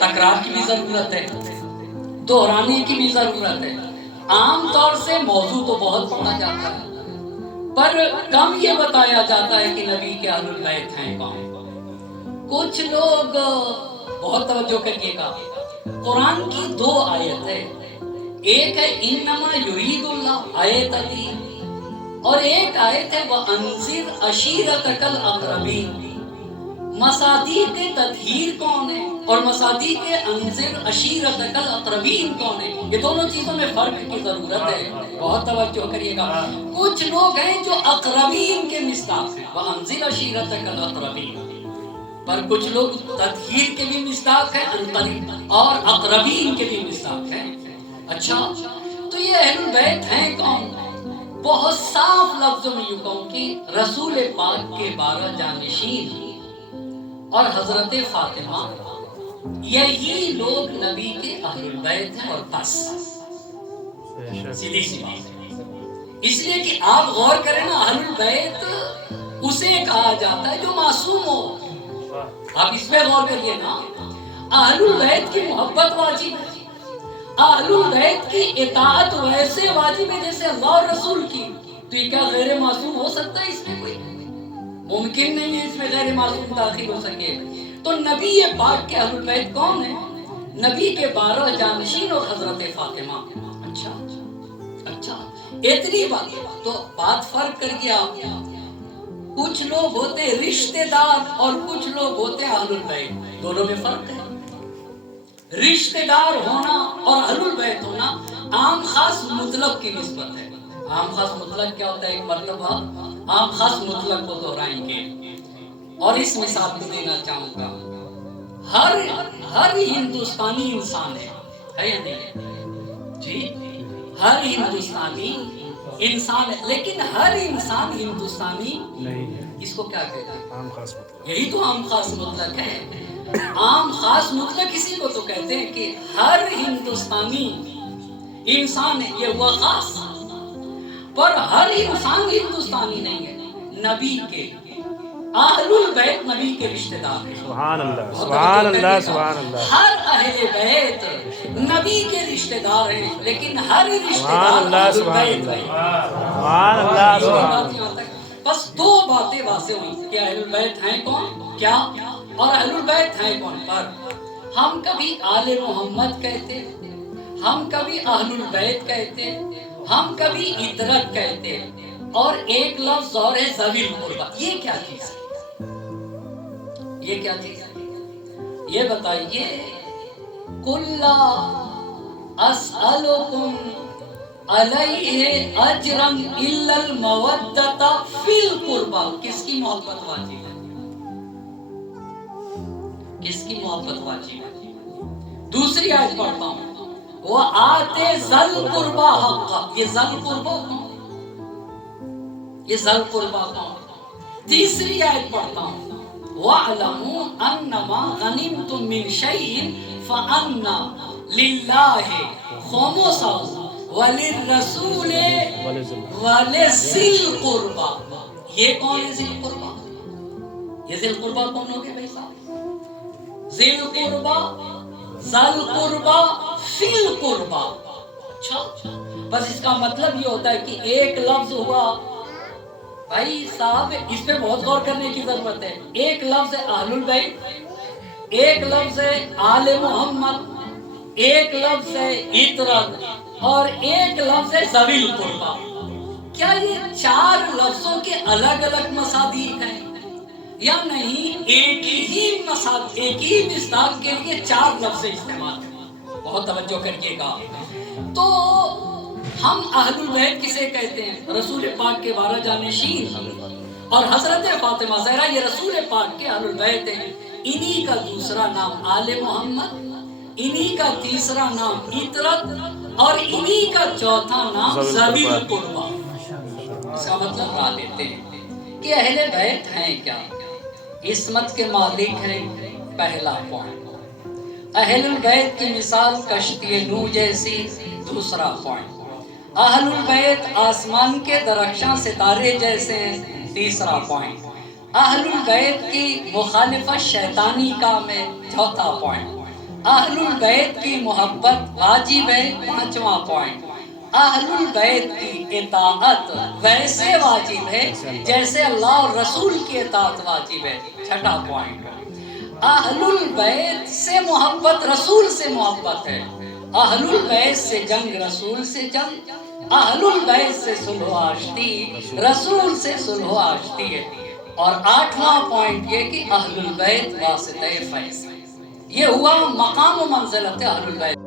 تکرار کی بھی ضرورت ہے، دہرانے کی بھی ضرورت ہے۔ عام طور سے موضوع تو بہت پڑھا جاتا ہے، پر کم یہ بتایا جاتا ہے کہ نبی کے اہل البیت ہیں کون۔ کچھ لوگ بہت توجہ کریے گا، قرآن کی 2 آیت ہے، ایک ہے انما یرید اللہ آیت تھی، اور ایک آیت ہے وَأَنذِرْ عَشِيرَتَكَ الْأَقْرَبِينَ۔ مصادیق تطہیر کون ہے اور مصادیق انذر عشیرتک الاقربین کون ہے؟ یہ دونوں چیزوں میں فرق کی ضرورت ہے، بہت توجہ کریے گا۔ کچھ لوگ ہیں جو اقربین کے مصداق ہیں، وَأَنذِرْ عَشِيرَتَكَ الْأَقْرَبِينَ، پر کچھ لوگ تطہیر کے بھی مصداق ہیں انقریب، اور اقربین کے بھی مصداق ہیں۔ اچھا، تو یہ اہل البیت ہیں کون؟ بہت صاف لفظوں میں یوں کہوں کہ رسول پاک کے 12 جانشین اور حضرت فاطمہ، یہی لوگ نبی کے اہل البیت ہیں، اور بس سیدھی سی بات ہے۔ اس لیے کہ آپ غور کریں نا، اہل البیت اسے کہا جاتا ہے جو معصوم ہو۔ آپ اس پہ غور کریے نا، اہل البیت کی محبت واجب ہے، اہل البیت کی اطاعت ویسے واجب ہے جیسے اللہ اور رسول کی۔ تو یہ کیا غیر معصوم ہو سکتا ہے؟ اس میں کوئی ممکن نہیں ہے اس میں غیر معصوم داخل ہو سکے۔ تو نبی پاک کے اہل البیت کون ہیں؟ نبی کے 12 جانشین اور حضرت فاطمہ۔ اچھا، اتنی بات تو بات فرق کر گیا۔ کچھ لوگ ہوتے رشتہ دار اور کچھ لوگ ہوتے اہل البیت، دونوں میں فرق ہے۔ رشتہ دار ہونا اور اہل البیت ہونا عام خاص مطلق کی نسبت ہے۔ عام خاص مطلق کیا ہوتا ہے؟ ایک مرتبہ عام خاص مطلق کو دہرائیں گے، اور اس مثال کو دینا چاہوں گا۔ ہر ہندوستانی انسان ہے یا نہیں؟ جی، ہر ہندوستانی انسان ہے، لیکن ہر انسان ہندوستانی نہیں ہے۔ اس کو کیا کہتے ہیں؟ عام خاص مطلق۔ یہی تو عام خاص مطلق ہے۔ عام خاص مطلق اسی کو تو کہتے ہیں کہ ہر ہندوستانی انسان ہے، یہ ہوا خاص، پر ہر انسان ہندوستانی نہیں ہے۔ نبی کے اہل البیت نبی کے رشتہ دار ہیں۔ سبحان اللہ، سبحان اللہ، سبحان اللہ۔ ہر اہل بیت نبی کے رشتہ دار ہیں، لیکن ہر رشتہ دار اہل البیت نہیں۔ سبحان اللہ، سبحان اللہ۔ بس 2 باتیں واضح ہوئی کہ اہل البیت ہیں کون، کیا، اور اہل البیت ہیں کون۔ پر ہم کبھی آل محمد کہتے، ہم کبھی اہل البیت کہتے، ہم کبھی عطرت کہتے، اور ایک لفظ اور ہے ذوی القربہ۔ یہ کیا چیز ہے؟ یہ کیا چیز ہے؟ یہ بتائیے۔ قُلْ لَا أَسْأَلُكُمْ عَلَيْهِ أَجْرًا إِلَّا الْمَوَدَّةَ فِي الْقُرْبَى۔ کس کی محبت واجب ہے؟ کس کی محبت واجب ہے؟ دوسری آیت پڑھتا ہوں، وَآتِ ذَا الْقُرْبَى حَقَّهُ۔ یہ ذا القربہ کون؟ یہ ذا القربہ کون؟ تیسری آیت پڑھتا ہوں، وَاعْلَمُوا أَنَّمَا غَنِمْتُم مِّن شَيْءٍ فَأَنَّ لِلَّهِ خُمُسَهُ وَلِلرَّسُولِ وَلِذِي الْقُرْبَى۔ یہ کون ہے ذی القربہ؟ یہ ذی القربہ کون ہو گئے بھائی صاحب؟ ذی القربہ، ذا القربہ، فی القربہ۔ اچھا، بس اس کا مطلب یہ ہوتا ہے کہ ایک لفظ ہوا بھائی صاحب، اس پہ بہت غور کرنے کی ضرورت ہے۔ ایک لفظ ہے اہل البیت، ایک لفظ ہے آل محمد، ایک لفظ ہے عطرت، اور ایک لفظ ہے ذوی القربہ۔ کیا یہ 4 لفظوں کے الگ الگ مصادیق ہیں یا نہیں؟ ایک ہی مصداق کے لیے 4 لفظ استعمال ہیں۔ بہت توجہ کریے گا۔ تو ہم اہل البیت کسے کہتے ہیں؟ رسول پاک کے 12 جانشین اور حضرت فاطمہ زہرا، یہ رسول پاک کے اہل البیت ہیں۔ انہی کا دوسرا نام آل محمد، انہی کا تیسرا نام عطرت، اور انہی کا چوتھا نام ذوی القربہ۔ اس کا مطلب بتا دیتے ہیں کہ اہل بیت ہیں کیا؟ عصمت کے مالک ہیں، پہلا پوائنٹ۔ اہل البیت کی مثال کشتی نوح جیسی، دوسرا پوائنٹ۔ اہل البیت آسمان کے درخشاں ستارے جیسے ہیں، تیسرا پوائنٹ۔ اہل البیت کی مخالفت شیطانی کام ہے، چوتھا پوائنٹ۔ اہل البیت کی محبت واجب ہے. 5واں پوائنٹ، اہل البیت کی اطاعت ویسے واجب ہے جیسے اللہ اور رسول کی اطاعت واجب ہے. 6واں پوائنٹ، اہل البیت سے محبت رسول سے محبت ہے. اہل البیت سے جنگ رسول سے جنگ، اہل البیت سے صلح و آشتی رسول سے صلح و آشتی ہے. اور 8واں پوائنٹ یہ کہ اہل البیت واسطہ فیض. یہ ہوا مقام و منزلت اہل البیت.